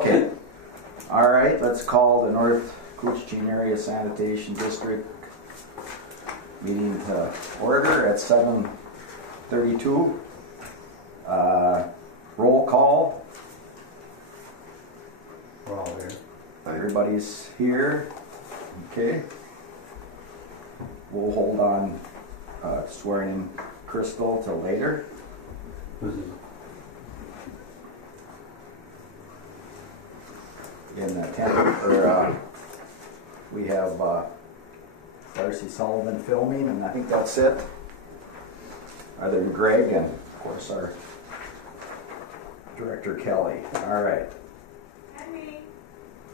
Okay. All right, let's call the North Koochiching Area Sanitation District meeting to order at 7:32. Roll call. We're all here. Everybody's here. Okay. We'll hold on swearing in Crystal till later. Who's this? In the tent, we have Darcy Sullivan filming, and I think that's it. Other than Greg and of course our director Kelly. All right.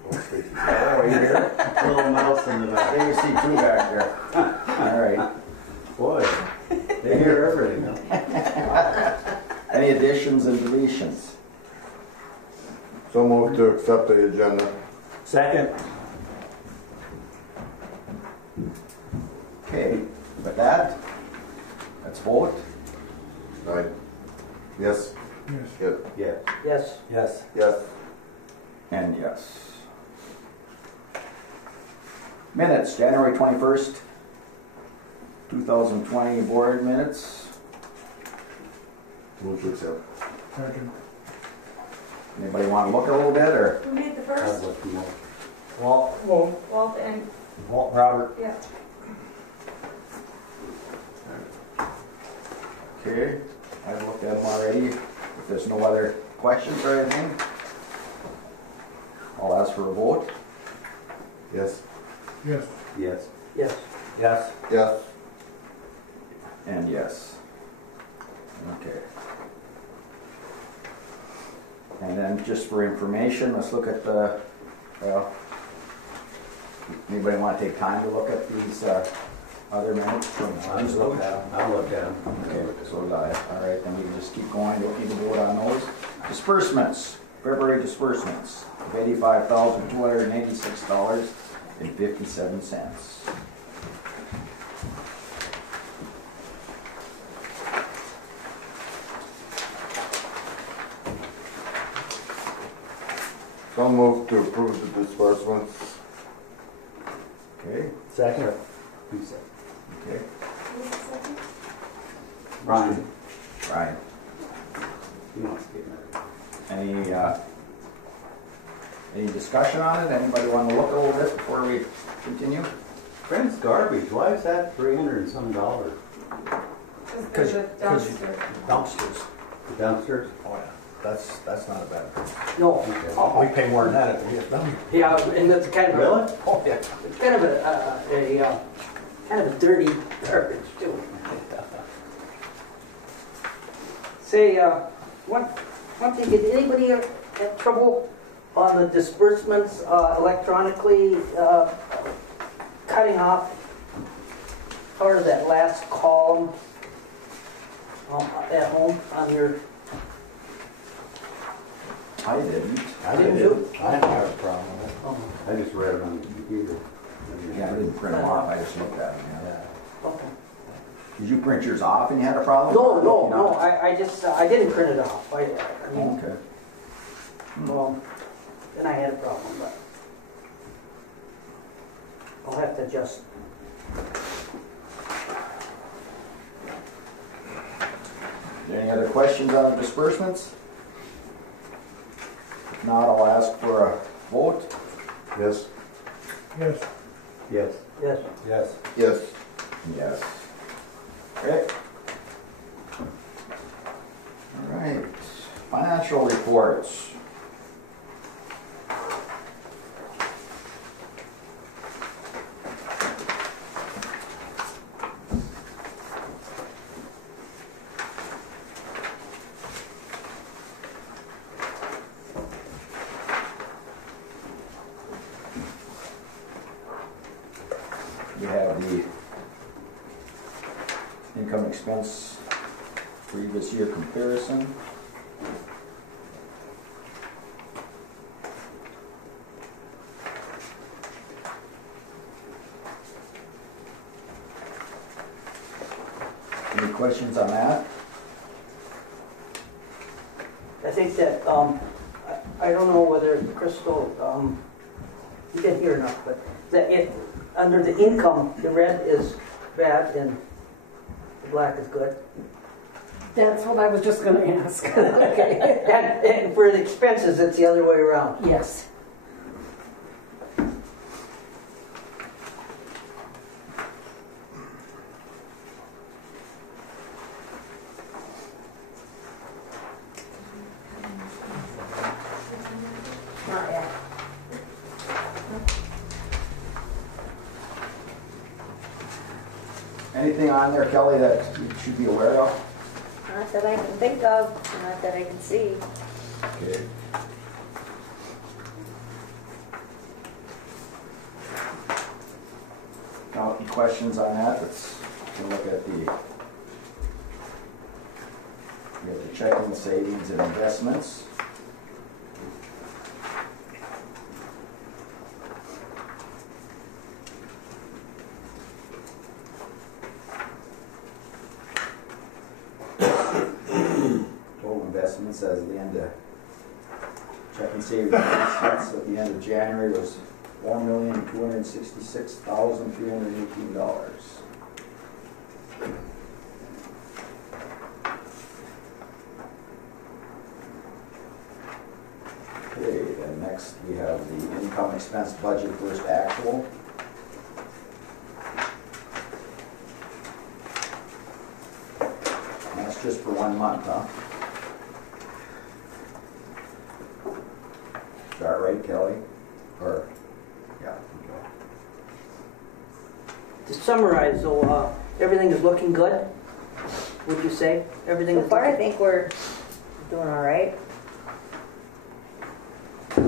Oh, you here? Little mouse in the back. There you see two back there. All right. Boy, they hear everything. Huh? Any additions and deletions? So moved to accept the agenda. Second. Okay. With that, let's vote. Right. Yes. Yes. Yes. Yes. Yes. Yes. Yes. And yes. Minutes, January 21st, 2020 board minutes. Move to accept. Second. Anybody want to look a little bit, or? Who made the I'd first? look more. Walt. Walt and, Robert. yeah. Okay, I've looked at them already. If there's no other questions or anything, I'll ask for a vote. Yes. Yes. Yes. Yes. Yes. Yes. And yes. Okay. And then just for information, let's look at the, well, anybody want to take time to look at these other minutes from I'll just look at them. I'll look at them. Okay, so all right, then we can just keep going, don't need to vote on those. Disbursements, February disbursements of $85,286.57. So moved to approve the disbursements. Okay, Second. Who said? okay, Who was the second? Ryan. Ryan, He wants to get married. any discussion on it? Anybody want to look a little bit before we continue? Friends garbage. Why is that $300 and some? Because there's a dumpster. Dumpsters. The dumpsters. Oh yeah. That's not a bad thing. No. Okay. We pay more than that if we get them. Yeah, and it's kind of Really? Oh yeah. it's kind of a dirty garbage too. Say, one thing, did anybody ever have trouble on the disbursements electronically cutting off part of that last column at home on your? I didn't. I Didn't didn't. you? I didn't have a problem with it. I just read it on the computer. Yeah, I didn't print them off, I just looked at them. Yeah. Yeah. Okay. Did you print yours off and you had a problem? No. I just I didn't print it off. I mean, Okay. well, then I had a problem, but I'll have to just. Any other questions on the disbursements? If not, I'll ask for a vote. Yes. Yes. Yes. Yes. Yes. Yes. Yes. Okay. All right. Financial reports. We have the income expense previous year comparison. Any questions on that? I think that I don't know whether Crystal, you didn't hear enough, but under the income, the red is bad and the black is good. That's what I was just gonna ask. Okay. And for the expenses, it's the other way around. Yes. Not yet. Anything on there, Kelly, that you should be aware of? Not that I can think of, not that I can see. Okay. Now, any questions on that? Let's look at we have the checking, savings, and investments. Total investments as of the end of checking, savings, and investments at the end of January was $1,266,318. Okay, and next we have the income expense budget first actual. And that's just for 1 month, huh? Is that right, Kelly? Or, yeah, okay. To summarize, though, everything is looking good, would you say? Everything So is far, I looking... think we're doing all right. A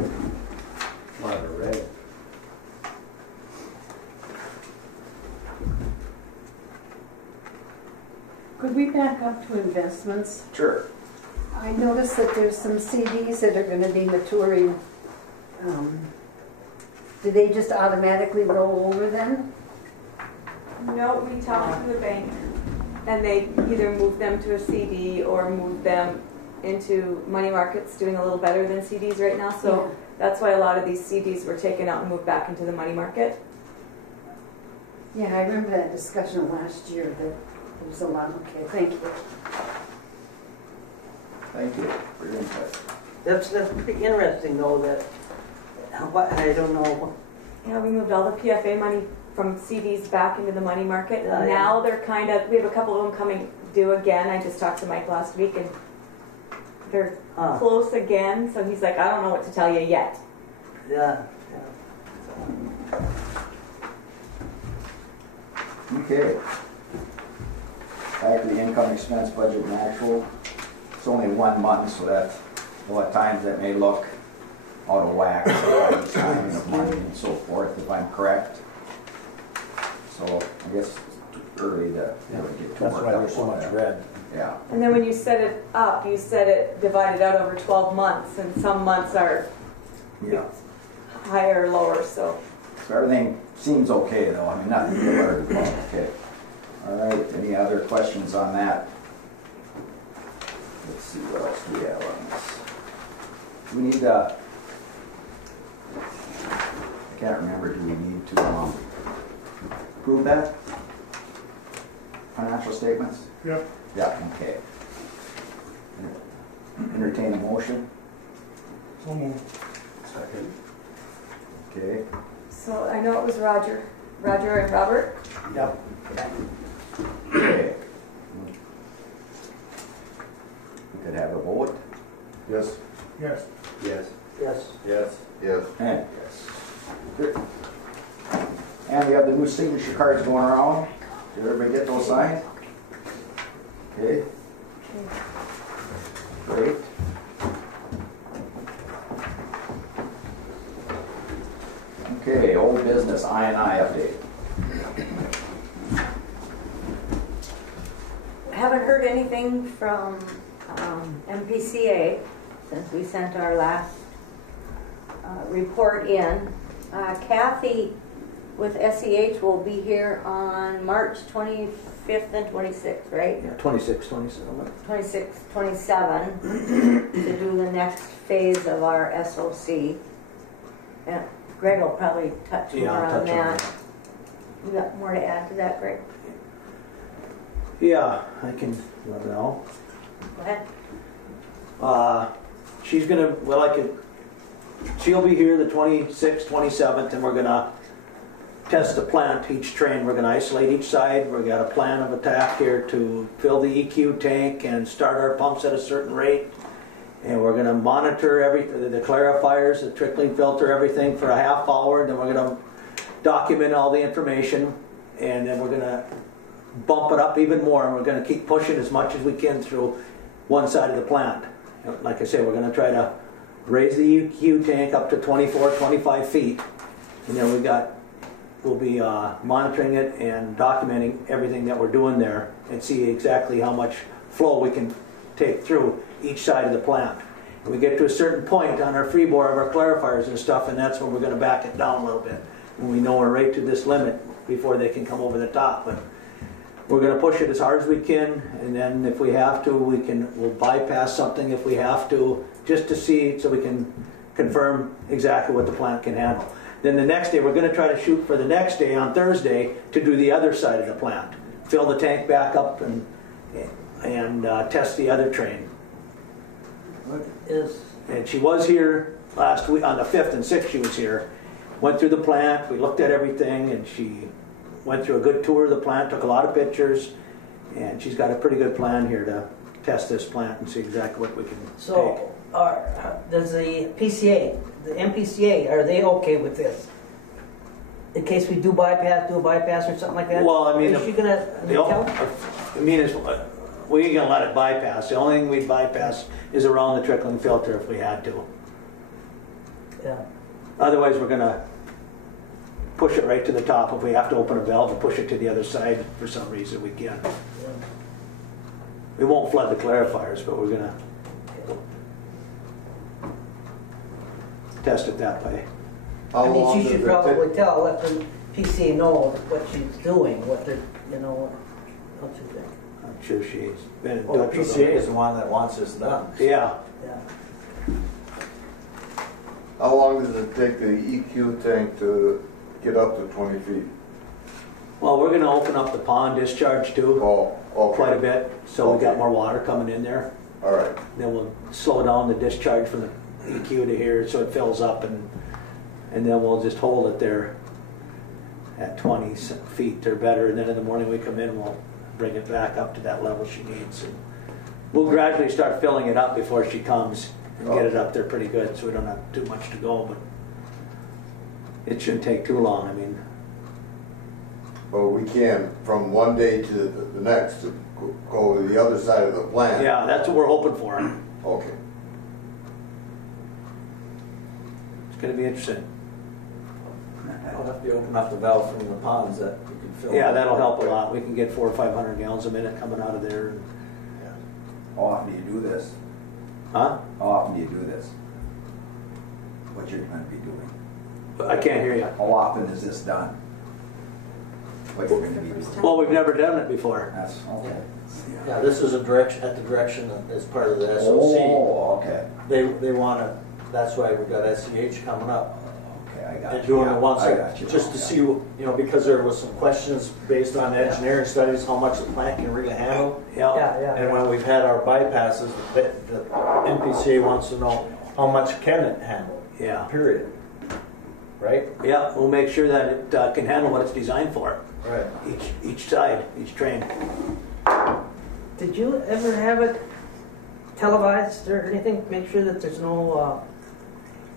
lot of red. Could we back up to investments? Sure. I noticed that there's some CDs that are gonna be maturing. Do they just automatically roll over then? No, we talked to the bank, and they either move them to a CD or move them into money markets, doing a little better than CDs right now. So that's why a lot of these CDs were taken out and moved back into the money market. Yeah, I remember that discussion last year, that it was a lot. Okay, thank you. Thank you for your input. That's pretty interesting, though, that, I don't know, Yeah, we moved all the PFA money from CDs back into the money market. Yeah, yeah. Now they're kind of, we have a couple of them coming due again. I just talked to Mike last week, and they're close again. So he's like, I don't know what to tell you yet. yeah. Okay. Back to the income expense budget and actual. It's only 1 month, so that a lot of times that may look out of whack, timing of money and so forth, if I'm correct. So I guess it's too early to really get too That's worked why up there's so on much that. red. Yeah. And then when you set it up, you set it divided out over 12 months, and some months are Yeah. higher or lower. So So everything seems okay though. I mean, nothing to worry about. Okay. All right. Any other questions on that? Let's see what else we have on this. We need I can't remember. Do we need to approve that? Financial statements? Yep. Yeah. Okay. Entertain a motion. So moved. Second. Okay. So I know it was Roger and Robert. Yep. Okay. We could have a vote. Yes. Yes. Yes. Yes. Yes. Yes. And yes. Good. And we have the new signature cards going around. Did everybody get those signed? Okay. Great. Okay, old business, I&I update. Haven't heard anything from MPCA since we sent our last report in. Kathy with SEH will be here on March 25th and 26th, right? Yeah, 26, 27. 26, 27 to do the next phase of our SOC. And Greg will probably touch more I'll on touch on that. that. You got more to add to that, Greg? Yeah, I can let her know. Go ahead. She's gonna, she'll be here the 26th, 27th, and we're gonna test the plant, each train. We're gonna isolate each side. We've got a plan of attack here to fill the EQ tank and start our pumps at a certain rate. And we're gonna monitor the clarifiers, the trickling filter, everything for a half hour. Then we're gonna document all the information, and then we're gonna bump it up even more, and we're gonna keep pushing as much as we can through one side of the plant. Like I say, we're going to try to raise the EQ tank up to 24, 25 feet, and then we'll be monitoring it and documenting everything that we're doing there and see exactly how much flow we can take through each side of the plant. And we get to a certain point on our freebore of our clarifiers and stuff, and that's when we're going to back it down a little bit. When we know we're right to this limit before they can come over the top. But we're going to push it as hard as we can, and then if we have to, we'll bypass something if we have to, just to see, so we can confirm exactly what the plant can handle. Then the next day, we're going to try to shoot for the next day on Thursday to do the other side of the plant, fill the tank back up and test the other train. And she was here last week on the 5th and 6th. She was here, went through the plant. We looked at everything, and she went through a good tour of the plant, took a lot of pictures, and she's got a pretty good plan here to test this plant and see exactly what we can take. So, does the PCA, the MPCA, are they okay with this? In case we do a bypass or something like that? Well, I mean, is she gonna tell? We ain't gonna let it bypass. The only thing we'd bypass is around the trickling filter if we had to. Yeah. Otherwise, we're gonna push it right to the top. If we have to open a valve and push it to the other side for some reason, we can. We won't flood the clarifiers, but we're gonna test it that way. How I mean, long she does should it probably take? let the PCA know what she's doing, what they're, don't you think? I'm sure she's been in Well, the touch with PCA them. is the one that wants this done. Yeah. Yeah. How long does it take the EQ tank to get up to 20 feet? Well, we're gonna open up the pond discharge too, Oh, okay. quite a bit, so we got Okay. more water coming in there. All right. Then we'll slow down the discharge from the EQ to here so it fills up, and then we'll just hold it there at 20 feet or better. And then in the morning we come in, we'll bring it back up to that level she needs. And we'll gradually start filling it up before she comes and get it up there pretty good, so we don't have too much to go. But it shouldn't take too long. I mean, But we can, from one day to the next, to go to the other side of the plant. yeah, that's what we're hoping for. Okay. It's going to be interesting. I'll have to open up the valve from the ponds that you can fill. Yeah, that'll help a lot. We can get 400 or 500 gallons a minute coming out of there. How often do you do this? Huh? How often do you do this? What you're going to be doing? I can't hear you. How often is this done? What you're going to be doing? Well, we've never done it before. That's okay. Yeah, this is a direction, at the direction as part of the SOC. Oh, okay. They want to, that's why we've got SEH coming up. Okay, I got And you. doing it once, I got you. just to Yeah. see, because there was some questions based on engineering studies, how much the plant can really handle. Yeah. Yeah. And when we've had our bypasses, the NPCA wants to know how much can it handle, Yeah. period. Right? Yeah, we'll make sure that it can handle what it's designed for. Right. Each side, each train. Did you ever have it televised or anything? Make sure that there's no,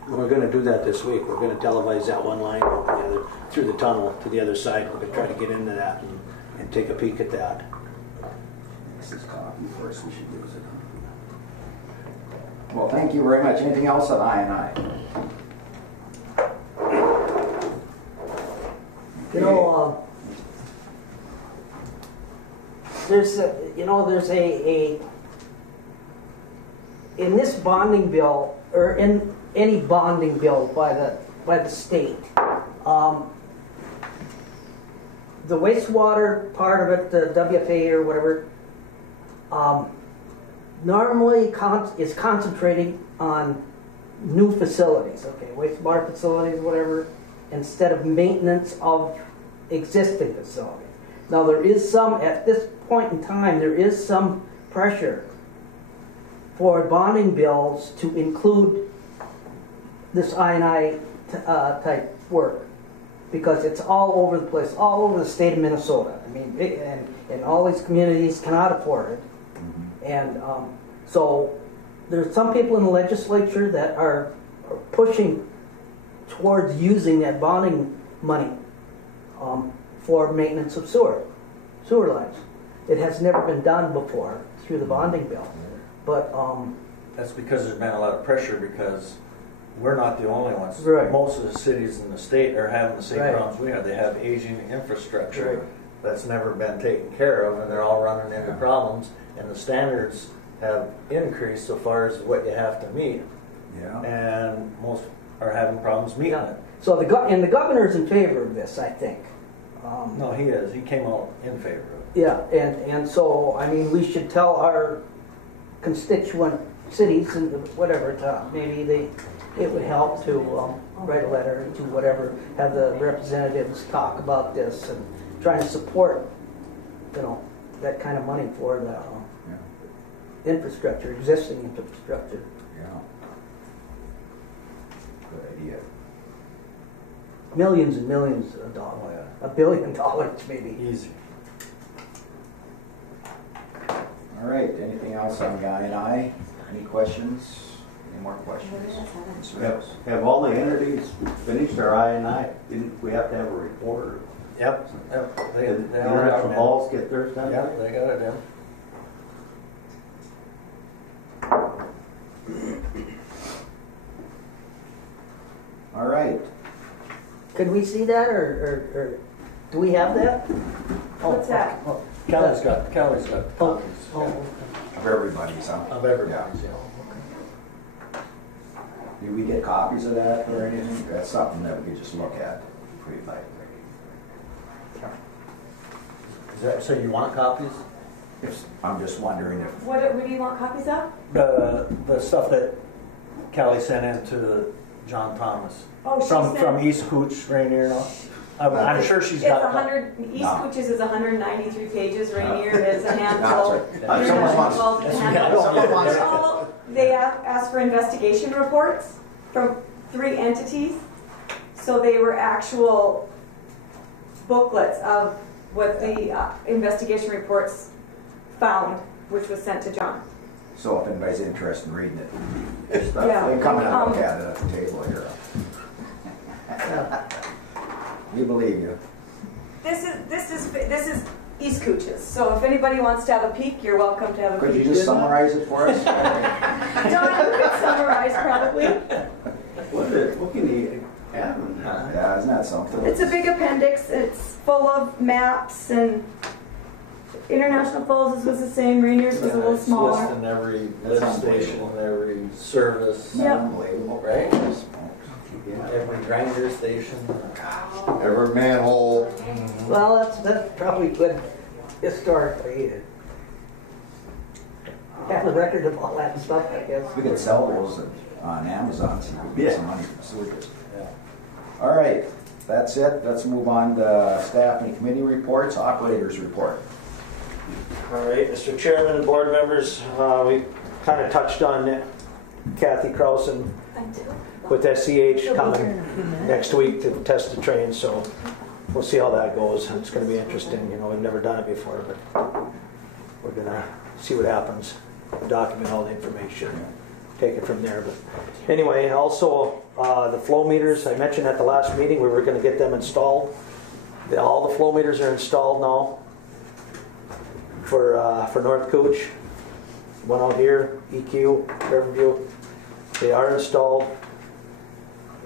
We're going to do that this week. We're going to televise that one line through the tunnel to the other side. We're going to try to get into that and take a peek at that. This is coffee first, we should use it. Well, thank you very much. Anything else on I&I? there's a in this bonding bill, or in any bonding bill by the state, the wastewater part of it, the WFA or whatever, normally is concentrating on new facilities, okay, wastewater facilities, whatever, instead of maintenance of existing facilities. Now there is some, at this point in time, there is some pressure for bonding bills to include this I&I type work, because it's all over the place, all over the state of Minnesota. I mean, and all these communities cannot afford it. And so there's some people in the legislature that are pushing towards using that bonding money for maintenance of sewer lines. It has never been done before through the bonding bill. But That's because there's been a lot of pressure, because we're not the only ones. Right. Most of the cities in the state are having the same Right. problems we have. They have aging infrastructure Right. that's never been taken care of, and they're all running into problems, and the standards have increased so far as what you have to meet, Yeah. and most are having problems meeting yeah. it. So the governor's in favor of this, I think. No, he is. He came out in favor of it. Yeah, and so, I mean, we should tell our constituent cities and whatever, maybe it would help to write a letter to whatever, have the representatives talk about this and trying to support, that kind of money for the infrastructure, existing infrastructure. Yeah. Good idea. Millions and millions of dollars, $1 billion maybe. Easy. All right, anything else on the I&I? Any questions? Any more questions? Have all the entities finished their I&I? Didn't we have to have a report? Yep. They Did all got International it Falls get theirs done? in. Yep, they got it in. All right. Could we see that, or do we have that? What's that? Oh, Kelly's got copies. Of everybody's, huh? Of everybody's, yeah. Do we get copies of that or anything? That's something that we could just look at if we'd like. Is that, so you want copies? I'm just wondering if, What do you want copies of? The stuff that Kelly sent in to John Thomas. Oh, she From sent- East Hooch, Rainier and all. I'm sure she's It's got. 100, East No. Cooch's is 193 pages, Rainier is a handful. That's right. Someone wants- International Falls is a Yeah, handful. someone wants- They're all- They asked for investigation reports from 3 entities, so they were actual booklets of what the investigation reports found, which was sent to John. so if anybody's interested in reading it, stuff, Yeah. they can come in and look at it at the table here. We believe you. This is East Cooch's, so if anybody wants to have a peek, you're welcome to have a Could you peek. just summarize it for us? John, you could summarize probably. What can he have in that? Yeah, isn't that something? It's a big appendix. It's full of maps, and International Falls was the same. Rainier's was a little It's smaller. listing every That's lift station, unbelievable. every service, Yeah. Unbelievable. Right? Yeah. every grinder station. Every manhole. Well, that's probably good historically. Have a record of all that stuff, I guess. We could sell those on Amazon, so we could get some money from sewage. Yeah. All right, that's it. Let's move on to staff and committee reports, operators report. All right, Mr. Chairman and board members, we kind of touched on Kathy Krausen with SCH coming next week to test the train, so we'll see how that goes. It's going to be interesting. We've never done it before, but we're going to see what happens, document all the information, take it from there. But anyway, also the flow meters, I mentioned at the last meeting we were going to get them installed. All the flow meters are installed now for North Cooch. One out here, EQ, Riverview. They are installed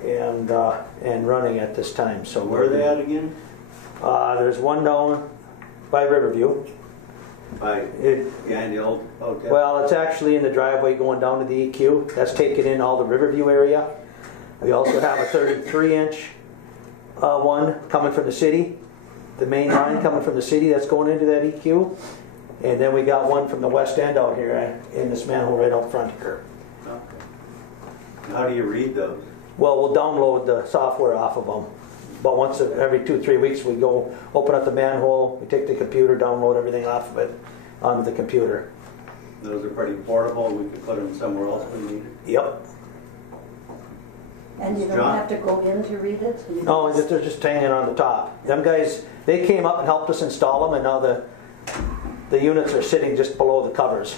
and running at this time. So Where are they at again? There's one down by Riverview. Behind the old hotel? Well, it's actually in the driveway going down to the EQ. That's taking in all the Riverview area. We also have a 33-inch one coming from the city the main line coming from the city that's going into that EQ. And then we got one from the west end out here in this manhole right out front here. Okay. How do you read those? Well, we'll download the software off of them. But once every 2-3 weeks, we go open up the manhole, we take the computer, download everything off of it onto the computer. Those are pretty portable. We could put them somewhere else we need it. Yep. And you don't John? have to go in to read it? You No, just- they're just hanging on the top. Them guys, they came up and helped us install them, and now the units are sitting just below the covers.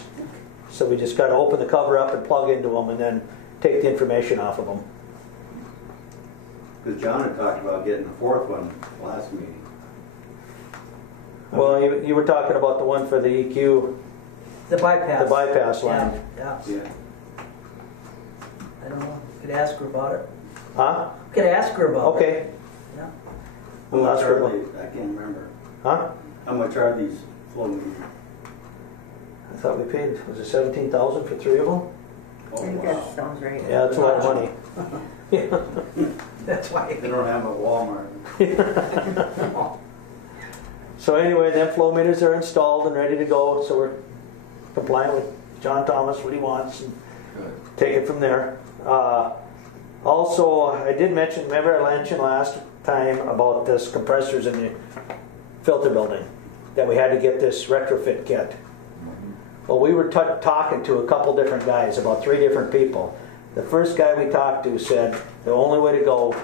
So we just got to open the cover up and plug into them, and then take the information off of them. Because John had talked about getting the fourth one last meeting. Well, you were talking about the one for the EQ, The bypass. the bypass line. Yeah, Yeah. I don't know. Could ask her about it. Huh? Could ask her about it. Okay. Yeah. How much are they? I can't remember. Huh? How much are these flow meters? I thought we paid, was it 17,000 for 3 of them? I think that sounds right. Yeah, that's a lot of money. That's why. They don't have them at Walmart. So anyway, then flow meters are installed and ready to go, so we're compliant with John Thomas, what he wants, and take it from there. Also, I did mention, remember I mentioned last time about this compressors in the filter building, that we had to get this retrofit kit. Well, we were talking to a couple different guys, about 3 different people. The first guy we talked to said the only way to go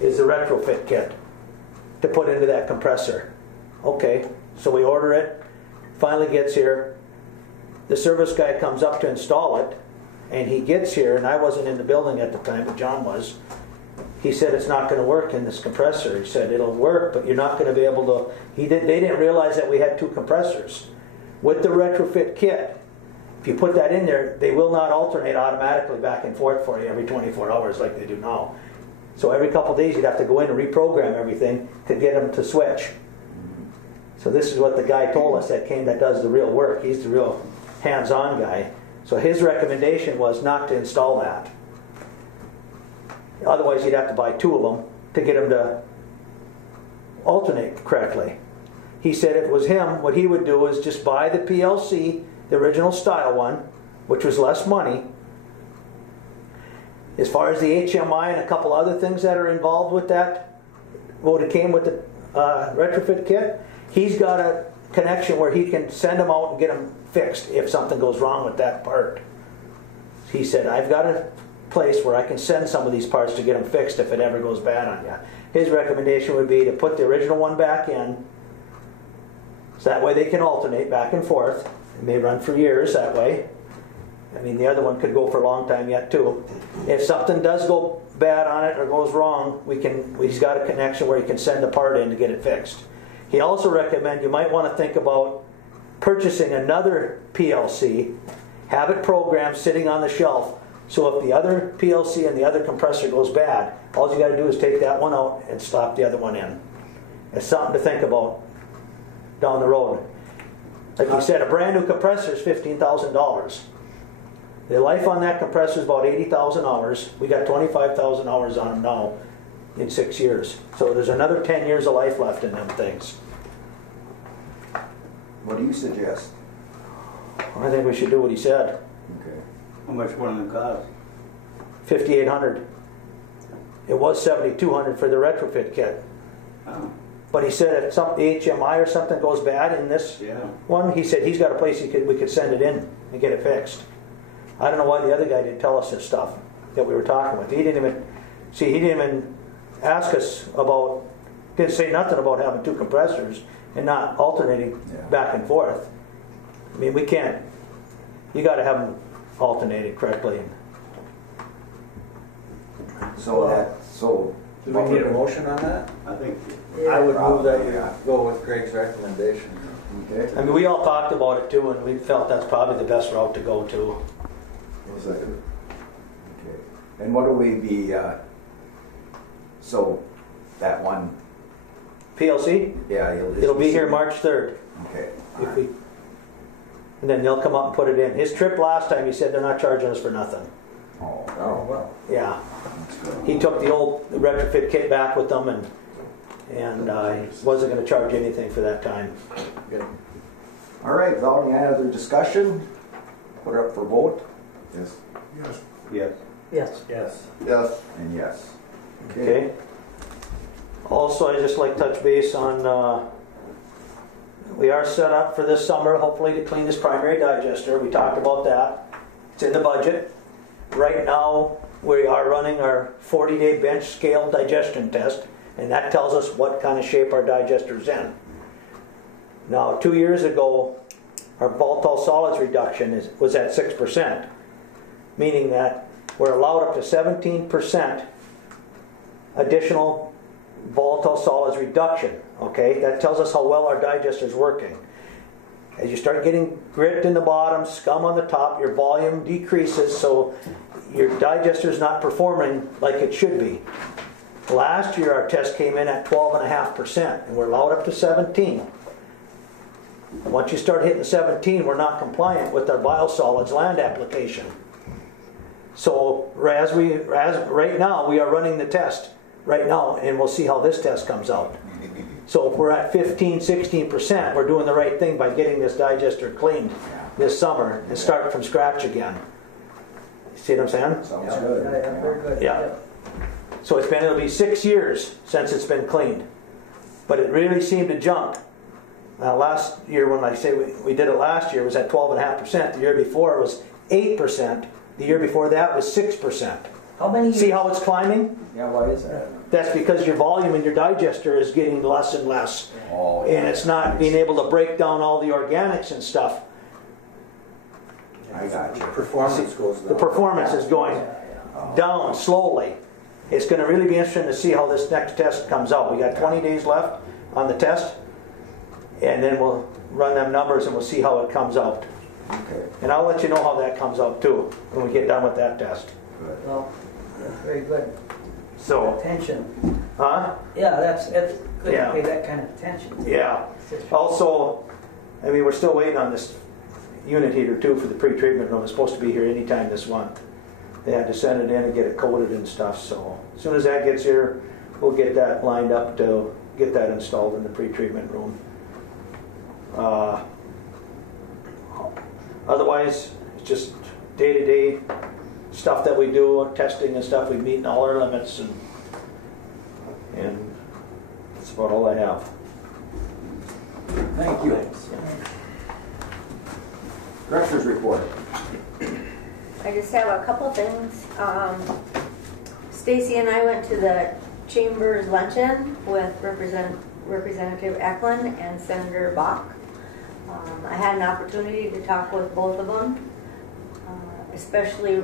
is the retrofit kit to put into that compressor. Okay, so we order it, finally gets here. The service guy comes up to install it, and he gets here, and I wasn't in the building at the time, but John was. He said it's not going to work in this compressor. He said it'll work, but you're not going to be able to. They didn't realize that we had 2 compressors. With the retrofit kit, if you put that in there, they will not alternate automatically back and forth for you every 24 hours like they do now. So every couple of days you'd have to go in and reprogram everything to get them to switch. So this is what the guy told us that does the real work. He's the real hands-on guy. So his recommendation was not to install that. Otherwise you'd have to buy 2 of them to get them to alternate correctly. He said if it was him, what he would do is just buy the PLC, the original style one, which was less money. As far as the HMI and a couple other things that are involved with that, well, it came with the retrofit kit. He's got a connection where he can send them out and get them fixed if something goes wrong with that part. He said, I've got a place where I can send some of these parts to get them fixed if it ever goes bad on you. His recommendation would be to put the original one back in, so that way they can alternate back and forth. It may run for years that way. I mean, the other one could go for a long time yet too. If something does go bad on it or goes wrong, he's got a connection where he can send a part in to get it fixed. He also recommended you might want to think about purchasing another PLC, have it programmed sitting on the shelf, so if the other PLC and the other compressor goes bad, all you got to do is take that one out and slap the other one in. It's something to think about down the road. Like you said, a brand new compressor is $15,000. The life on that compressor is about 80,000 hours. We got 25,000 hours on them now in 6 years. So there's another 10 years of life left in them things. What do you suggest? I think we should do what he said. Okay. How much one of them cost? $5,800. It was $7,200 for the retrofit kit. Oh, But he said if the HMI or something goes bad in this yeah. one, he said he's got a place we could send it in and get it fixed. I don't know why the other guy didn't tell us this stuff that we were talking with. He didn't even ask us didn't say nothing about having 2 compressors and not alternating back and forth. I mean, we can't, you got to have them alternated correctly. Do we need a motion on that? I think I would move that Probably, you yeah. go with Greg's recommendation. Okay. I mean, we all talked about it too, and we felt that's probably the best route to go to. Second. Okay. And what will we be, so that one, PLC, yeah, it'll be here March 3rd. Okay. And then they'll come up and put it in. His trip last time, he said they're not charging us for nothing. Oh, Oh, well. Yeah. that's good. He took the old retrofit kit back with them, and and I wasn't going to charge anything for that time. Good. All right, without any other discussion, put it up for vote. Yes. Yes. Yes. Yes. Yes. And yes. Okay. Also, I'd just like to touch base on, we are set up for this summer, hopefully, to clean this primary digester. We talked about that. It's in the budget. Right now, we are running our 40-day bench scale digestion test, and that tells us what kind of shape our digester's in. Now, 2 years ago, our volatile solids reduction was at 6%, meaning that we're allowed up to 17% additional volatile solids reduction. Okay, that tells us how well our digester is working. As you start getting grit in the bottom, scum on the top, your volume decreases, so your digester is not performing like it should be. Last year our test came in at 12.5%, and we're allowed up to 17. Once you start hitting 17, we're not compliant with our biosolids land application. So right now we are running the test right now, and we'll see how this test comes out. So if we're at 15, 16%, we're doing the right thing by getting this digester cleaned this summer and start from scratch again. See what I'm saying? Sounds good. Yeah, very good. Yeah. So it'll be 6 years since it's been cleaned. But it really seemed to jump. Now last year, when I say we did it last year, it was at 12.5%. The year before it was 8%. The year before that was 6%. How many years? See how it's climbing? Yeah, why is that? That's because your volume in your digester is getting less and less. Oh, yeah. And it's not being able to break down all the organics and stuff. I got you. Performance goes down. The performance is going down slowly. It's going to really be interesting to see how this next test comes out. We got 20 days left on the test, and then we'll run them numbers and we'll see how it comes out. Okay. And I'll let you know how that comes out too when we get done with that test. Good. Well, that's very good. So, Attention. huh? Yeah, that's good Yeah. to pay that kind of attention. Yeah. Also, I mean, we're still waiting on this unit heater too for the pre-treatment room. It's supposed to be here anytime this month. They had to send it in and get it coated and stuff. So as soon as that gets here, we'll get that lined up to get that installed in the pre-treatment room. Otherwise, it's just day-to-day stuff that we do, testing and stuff. We meet all our limits, and that's about all I have. Thank you. Director's report. I just have a couple things. Stacy and I went to the Chambers luncheon with Representative Eklund and Senator Bach. I had an opportunity to talk with both of them, especially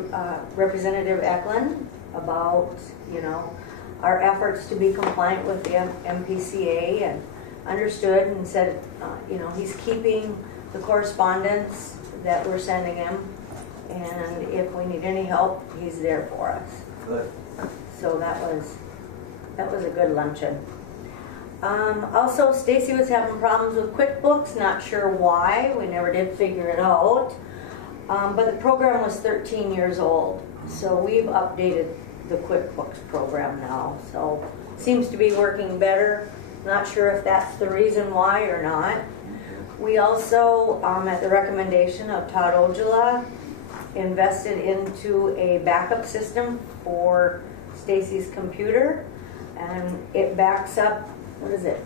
Representative Eklund about, our efforts to be compliant with the MPCA, and understood and said, he's keeping the correspondence that we're sending him, and if we need any help, he's there for us. Good. So that was a good luncheon. Also, Stacy was having problems with QuickBooks, not sure why. We never did figure it out. But the program was 13 years old, so we've updated the QuickBooks program now. So seems to be working better. Not sure if that's the reason why or not. We also, at the recommendation of Todd Ojala, invested into a backup system for Stacy's computer, and it backs up,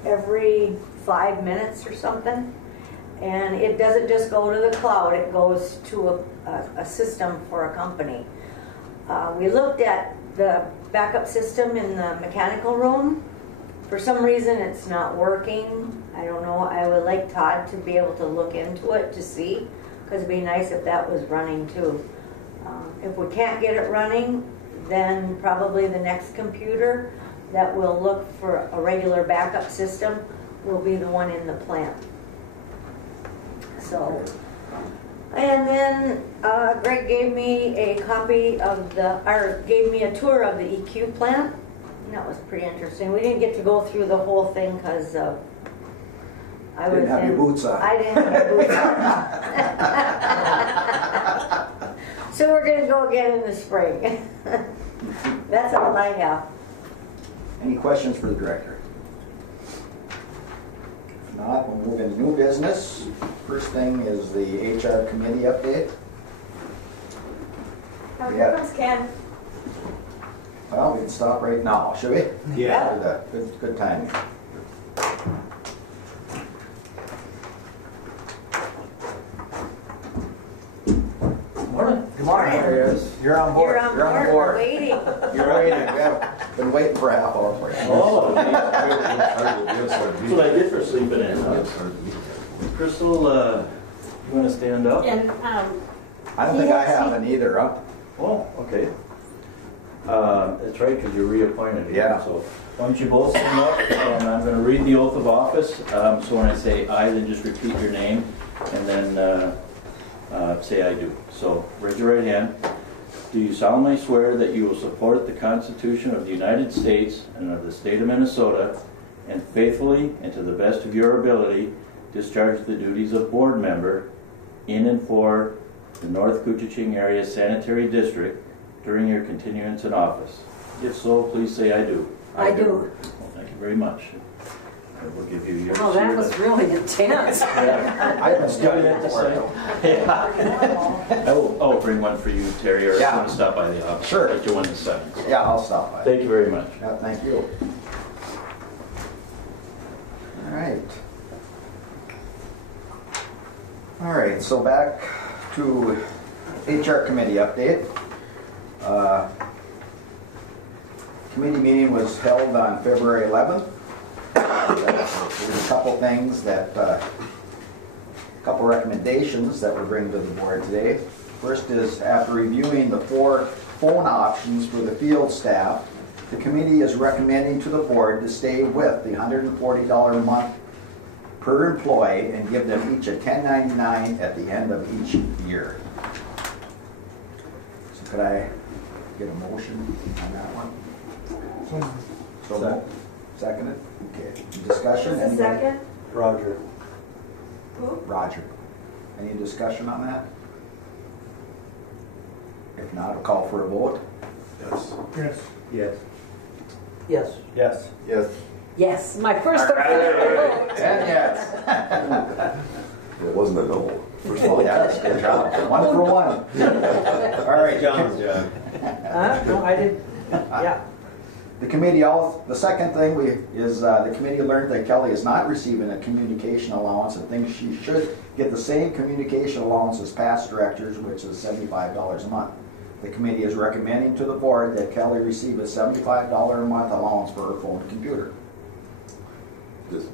every 5 minutes or something. And it doesn't just go to the cloud, it goes to a system for a company. We looked at the backup system in the mechanical room. For some reason it's not working. I don't know, I would like Todd to be able to look into it to see, because it'd be nice if that was running too. If we can't get it running, then probably the next computer that will look for a regular backup system will be the one in the plant. So, and then Greg gave me a gave me a tour of the EQ plant. And that was pretty interesting. We didn't get to go through the whole thing because I Didn't have your boots on. I didn't have boots on. So we're going to go again in the spring. That's all I have. Any questions for the director? not, we'll move into new business. First thing is the HR committee update. Oh, Yeah. here comes Ken. Well, we can stop right now, should we? Yeah. Good timing. Morning. Good morning. There he is. You're on board. You're on You're board, we're waiting. You're waiting. We have been waiting for a half hour for you. Oh, that's what I did for sleeping in. Crystal, you want to stand up? And, I don't think I haven't either, huh? Oh, okay. That's right, because you're reappointed. Yeah. So why don't you both stand up, and I'm going to read the oath of office. So when I say I, then just repeat your name, and then say I do. So raise your right hand. Do you solemnly swear that you will support the Constitution of the United States and of the state of Minnesota, and faithfully and to the best of your ability discharge the duties of board member in and for the North Koochiching Area Sanitary District during your continuance in office? If so, please say I do. I do. Well, thank you very much. I will give you your Oh, that was really intense. I've been studying for it. I will bring one for you, Terry, or if you Yeah. want to stop by the office. Sure. Get you one in a second. Yeah, I'll stop by. Thank you very much. Yeah, thank you. All right, so back to HR committee update. Committee meeting was held on February 11th. There's a couple things that, couple recommendations that we're bringing to the board today. First is, after reviewing the 4 phone options for the field staff, the committee is recommending to the board to stay with the $140 a month per employee and give them each a 1099 at the end of each year. So could I get a motion on that one? So seconded? Okay. Discussion? Just a second. Roger. Who? Roger. Any discussion on that? If not, I'll call for a vote. Yes. Yes. Yes. Yes. Yes. Yes. My first vote. And yes. It wasn't a no. First of Oh, all, yes, good job. 1 for 1. All right, John's job. No, I didn't. Yeah. The committee, the second thing is the committee learned that Kelly is not receiving a communication allowance and thinks she should get the same communication allowance as past directors, which is $75 a month. The committee is recommending to the board that Kelly receive a $75 a month allowance for her phone and computer. just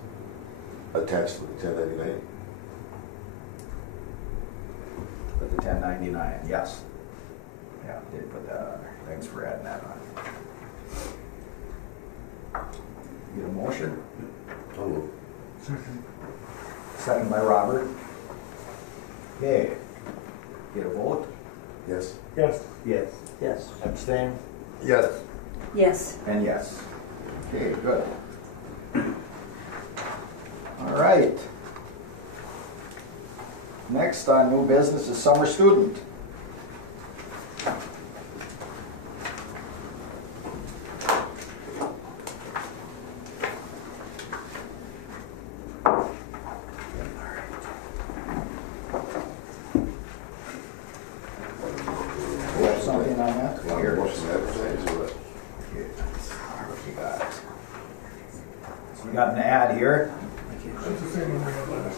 attached to the 1099. With the 1099, yes. Yeah, did put that on there. Thanks for adding that on. Get a motion? Oh, Second by Robert. Okay. Get a vote? yes. Yes. Yes. Yes. Abstain? Yes. Yes. And yes. Okay, good. All right. Next on new business is summer student. Something on that? Here. Motion to advertise or what? What we got? So we got an ad here.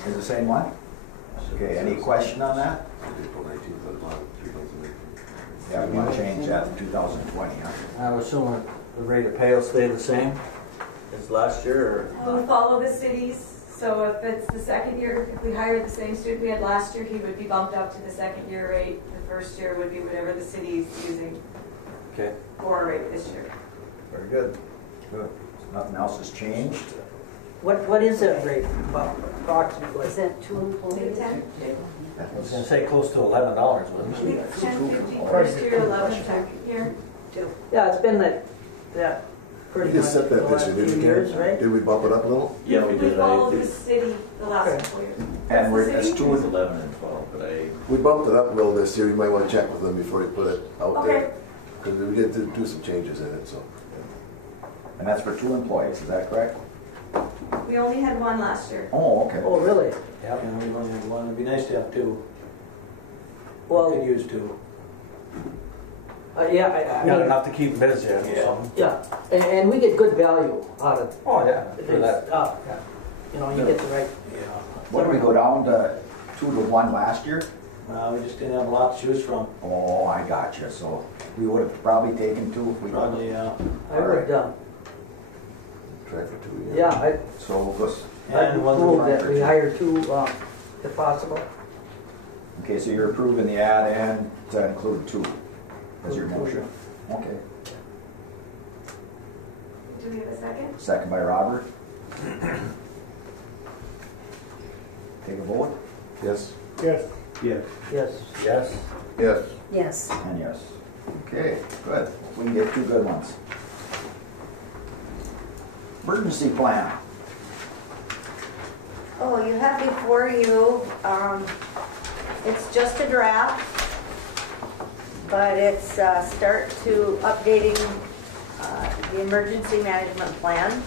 Is the same one? Okay, any question on that? April 19th, on bottom, 3,000. Yeah, we want to change that to 2020, huh? I'm assuming the rate of pay will stay the same as last year, or? We'll follow the cities. So if it's the second year, if we hire the same student we had last year, he would be bumped up to the second year rate. The first year would be whatever the city's using Okay. for a rate this year. Very good. Good. Nothing else has changed. What is that rate approximately? Is that 2 employees? 10? I was gonna say close to $11, I wasn't think it? it's 10.50 first year, 11 second year. Yeah, it's been that pretty We much just set the that last this year, few didn't we? years, right? Did we bump it up a little? Yeah, we We did. followed the I city the last couple years. And we're, What's the it's city? it was 11 and 12, but I We bumped it up a little this year. You might want to check with them before you put it out Okay. there. Because we did do some changes in it, so. and that's for 2 employees, is that correct? We only had one last year. Oh, okay. Oh, really? Yeah, we only have one. It'd be nice to have two. We Well, could use two. yeah, I Got mean, enough to keep busy, so. yeah, and we get good value out of Oh, yeah, for that. stuff. You know, you get the right. Yeah. What did we go down to 2 to 1 last year? We just didn't have a lot to choose from. Oh, I got you. So we would have probably taken 2 if we Probably, I would, Try for 2 years. yeah, I, So we'll just, I'd And one move that for we two. hire two, if possible. okay, so you're approving the ad and to include 2 as your motion. Okay. Do we have a second? Second by Robert. Take a vote. Yes. Yes. Yes. Yes. Yes. Yes. And yes. Okay, good. We can get 2 good ones. Emergency plan. Oh, you have before you, it's just a draft, but it's start to updating the emergency management plan.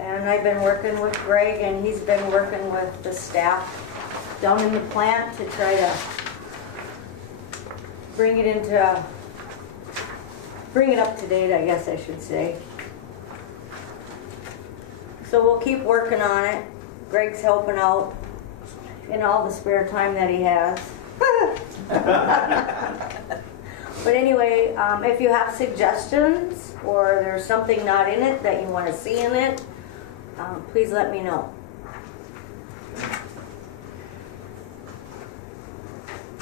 And I've been working with Greg, and he's been working with the staff down in the plant to try to bring it up to date, I guess I should say. So we'll keep working on it. Greg's helping out in all the spare time that he has. But anyway, if you have suggestions or there's something not in it that you want to see in it, please let me know.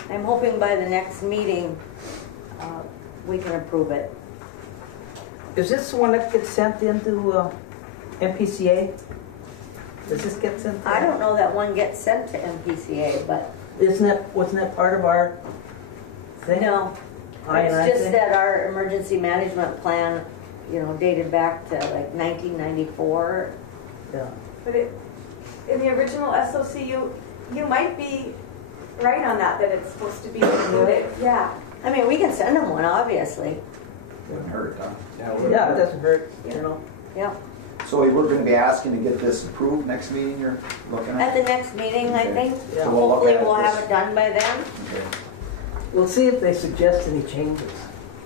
I'm hoping by the next meeting we can approve it. Is this the one that gets sent into MPCA? Does this get sent? I don't know that one gets sent to MPCA, but Wasn't that part of our thing? no. I&I It's just thing? that our emergency management plan, dated back to like 1994. Yeah. But in the original SOC, you might be right on that it's supposed to be included. Yeah. I mean, we can send them one, obviously. Wouldn't hurt, huh? Yeah, it doesn't hurt, Yeah. So we're going to be asking to get this approved next meeting you're looking At at? the next meeting, I Okay. think. Yeah. So we'll look Hopefully at we'll have this. it done by then. Okay. We'll see if they suggest any changes.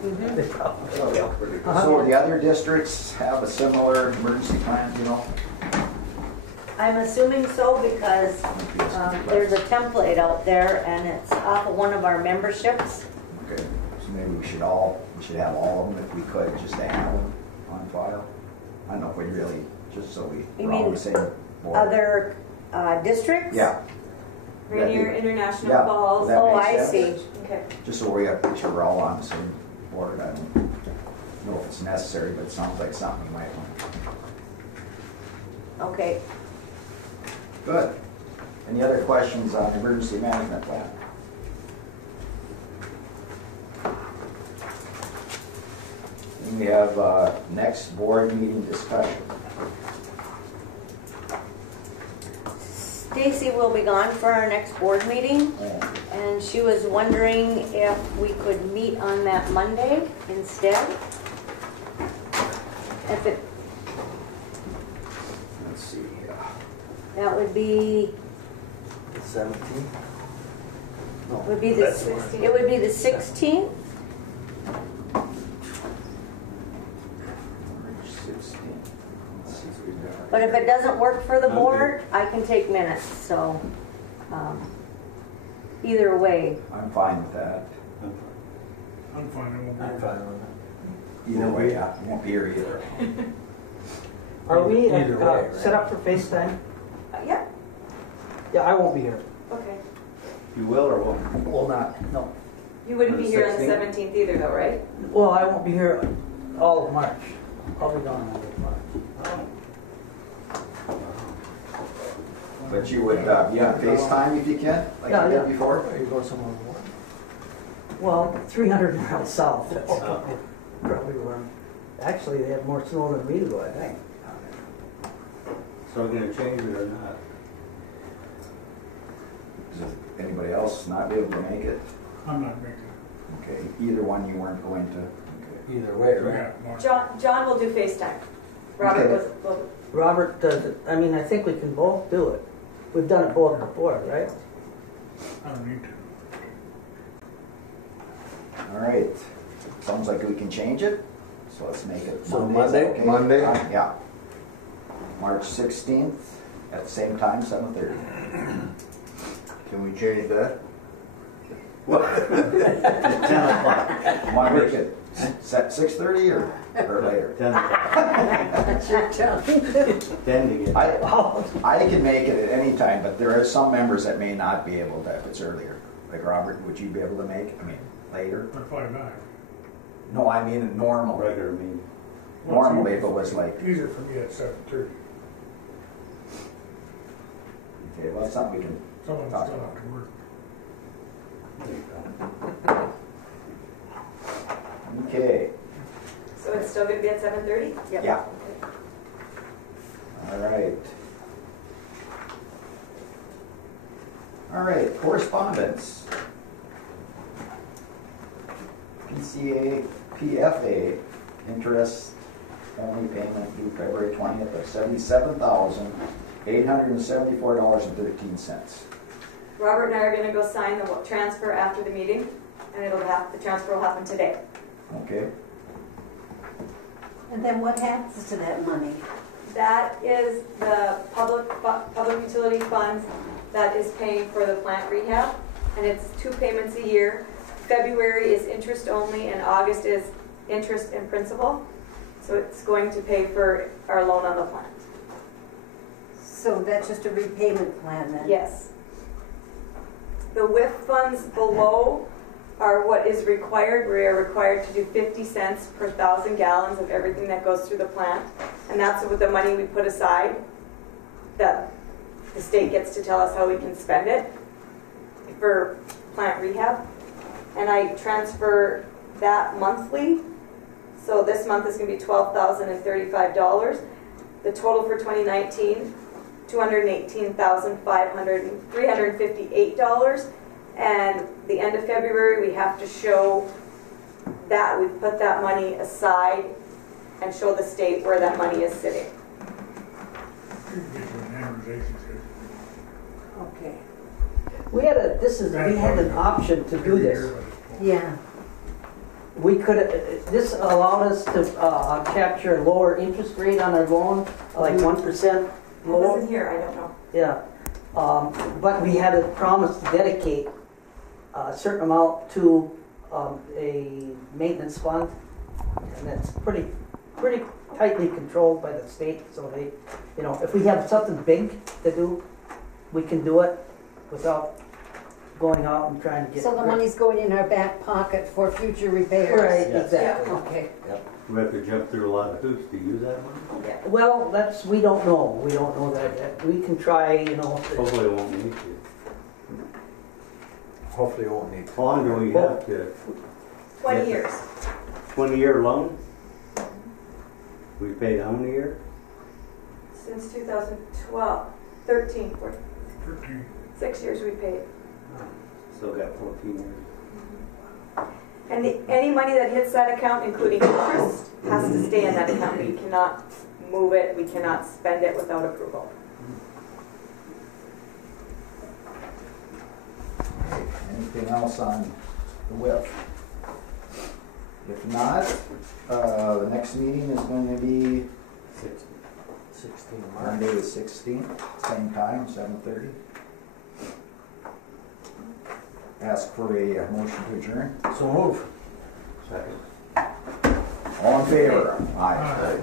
Mhm. They probably will. So the other districts have a similar emergency plan, I'm assuming so because there's a template out there and it's off of one of our memberships. Okay, so maybe we should have all of them if we could, just to have them on file. I don't know if we really, just so You we're all on mean the same board. Other districts? Yeah, Rainier International Yeah. Falls. That Oh, makes I sense. see. Okay. just so we have, make sure we're all on the same board. I don't know if it's necessary, but it sounds like something we might want. Okay. Good. Any other questions on the emergency management plan? Then we have next board meeting discussion. Stacy will be gone for our next board meeting, and she was wondering if we could meet on that Monday instead. If it, Let's see here. that would be, The 17th? would be the, it would be the 16th. March 16th. Let's see if we've got- But if it doesn't work for the board, I can take minutes, so, either way. I'm fine with that. I'm fine with it. Either way, I won't be here either. Are we Either way, right? set up for FaceTime? Yeah. Yeah, I won't be here. Okay. You will or won't? Will not, no. You wouldn't On be the here on the 16th? 17th either, though, right? Well, I won't be here all of March. I'll be gone all of March. But you would be on FaceTime if you can, like Yeah, you yeah. did before? You go somewhere warm? Well, 300 miles south, that's probably where I'm, actually, they have more snow than we do, I think. So we're gonna change it or not? Does anybody else not be able to make it? I'm not making it. Okay, either one you weren't going to? Okay. Either way, right? John will do FaceTime. Robert Okay. was, Robert does it, I mean, I think we can both do it. We've done it both before, right? I don't need to. All right. Sounds like we can change it, so let's make it So Monday. Is that Monday? okay? Monday? Yeah. March 16th at the same time, 7:30. Can we change that? 10 o'clock. Want to make it 6:30 or later? 10 o'clock. That's your turn. 10 to get. I can make it at any time, but there are some members that may not be able to if it's earlier. Like Robert, would you be able to make it? I mean, later? Or 5-9. No, I mean normal. Regular meeting. Normally, if it was like, Easier for me at 7:30. okay, well, that's something we can Someone's talk still about. have to work. Okay, so it's still gonna be at 7:30? Yep. yeah. All right. All right, correspondence. PFA, interest only payment due February 20th of $77,874.13. Robert and I are gonna go sign the transfer after the meeting, and the transfer will happen today. Okay, And then what happens to that money? That is the public utility funds that is paying for the plant rehab, and it's 2 payments a year. February is interest only, and August is interest and principal. So it's going to pay for our loan on the plant. So that's just a repayment plan then? Yes. The WIF funds below are what is required. We are required to do 50 cents per 1,000 gallons of everything that goes through the plant. And that's with the money we put aside that the state gets to tell us how we can spend it for plant rehab. And I transfer that monthly. So this month is going to be $12,035. The total for 2019, $218,358. And the end of February, we have to show that we've put that money aside and show the state where that money is sitting. Get you an amortization schedule. Okay. We had an option to do this. Yeah. We could, this allowed us to capture a lower interest rate on our loan, like 1% I lower. wasn't here, I don't know. Yeah, but we had a promise to dedicate a certain amount to a maintenance fund, and that's pretty tightly controlled by the state. So they, if we have something big to do, we can do it without going out and trying to get. So the money's going in our back pocket for future repairs? Right, Yes. exactly. Okay. We have to jump through a lot of hoops to use that money. Yeah. Well, we don't know. We don't know that yet. We can try, Hopefully it won't need to. Hopefully it won't need to. How long do we have to? 20 years. 20-year loan? We paid how many years? Since 2012, 13, 14, 13. 6 years we paid. Still got 14 years. And any money that hits that account, including interest, has to stay in that account. We cannot move it, we cannot spend it without approval. anything else on the WIF? If not, the next meeting is going to be 16 March. Monday the 16th, same time, 7:30. Ask for a motion to adjourn. So move. Second. All in favor? Aye. Aye.